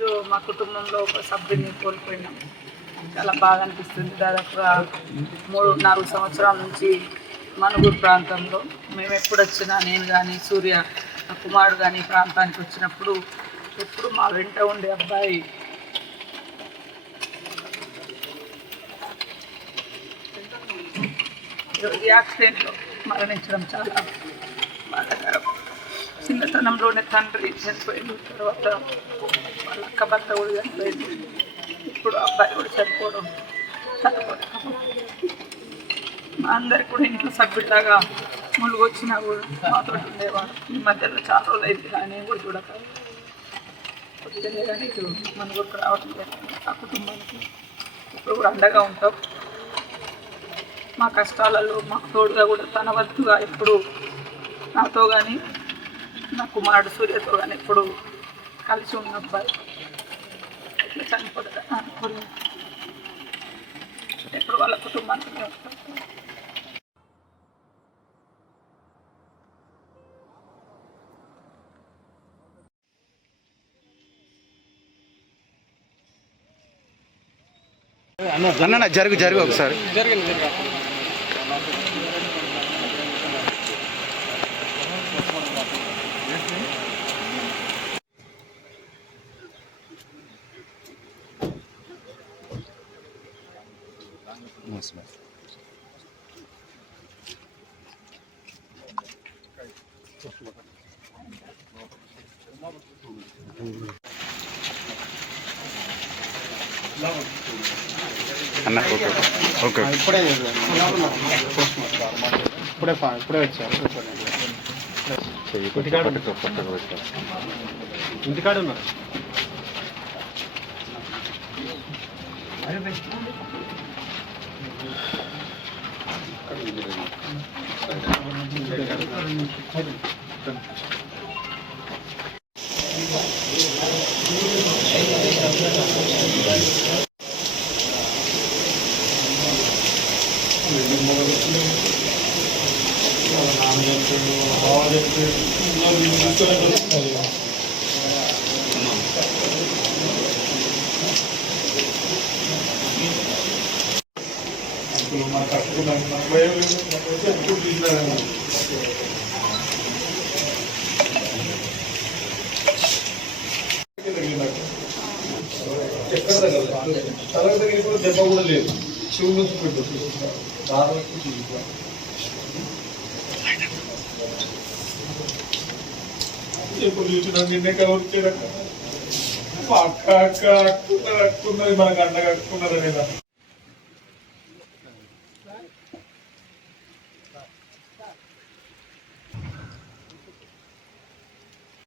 ఈరోజు మా కుటుంబంలో ఒక సభ్యుని కోల్పోయినాం. చాలా బాగా అనిపిస్తుంది. దాదాపుగా మూడు నాలుగు సంవత్సరాల నుంచి మనుగూరు ప్రాంతంలో మేము ఎప్పుడు వచ్చినా నేను కానీ సూర్య కుమారుడు కానీ ప్రాంతానికి వచ్చినప్పుడు ఎప్పుడు మా వెంట ఉండే అబ్బాయి ఈ యాక్సిడెంట్లో మరణించడం చాలా బాధాకరం. చిన్నతనంలోనే తండ్రి చనిపోయిన తర్వాత ఇంకా భర్త కూడా చనిపోయింది ఇప్పుడు అబ్బాయి కూడా చనిపోవడం మా అందరికి కూడా ఇంట్లో సభ్యులాగా ములుగు వచ్చినా కూడా మాతో ఉండేవారు ఈ మధ్యలో చాలా రోజులు అయింది కానీ నేను కూడా చూడక వస్తేనే కానీ ఇటు మన కూడా రావటం లేదు ఆ కుటుంబానికి ఇప్పుడు కూడా అండగా ఉంటాం మా కష్టాలలో మాకు తోడుగా కూడా తన వద్దుగా ఎప్పుడు నాతో కానీ నా కుమారుడు సూర్యతో కానీ ఎప్పుడు కలిసి ఉన్న అబ్బాయి. ఇట్లా చనిపోతా అనుకోలేదు ఎప్పుడు వాళ్ళ కుటుంబానికి. అన్న జరుగు జరుగు ఒకసారి. అన్న ఓకే ఓకే ఇప్పుడే ఇప్పుడే ఫా- ఇప్పుడే వచ్చారు ఇంటికాడ ఉన్నారు আমি ఎక్కడ తగ్గదు తలకు తగిలిపోతే దెబ్బ కూడా లేదు చెవు నుంచి పెట్టు దారులకు ఎప్పుడు చూసినా నిన్నే కవర్ అక్క అక్క అక్కున్నది అక్కున్నది మనకు అండగా అక్కున్నది లేదా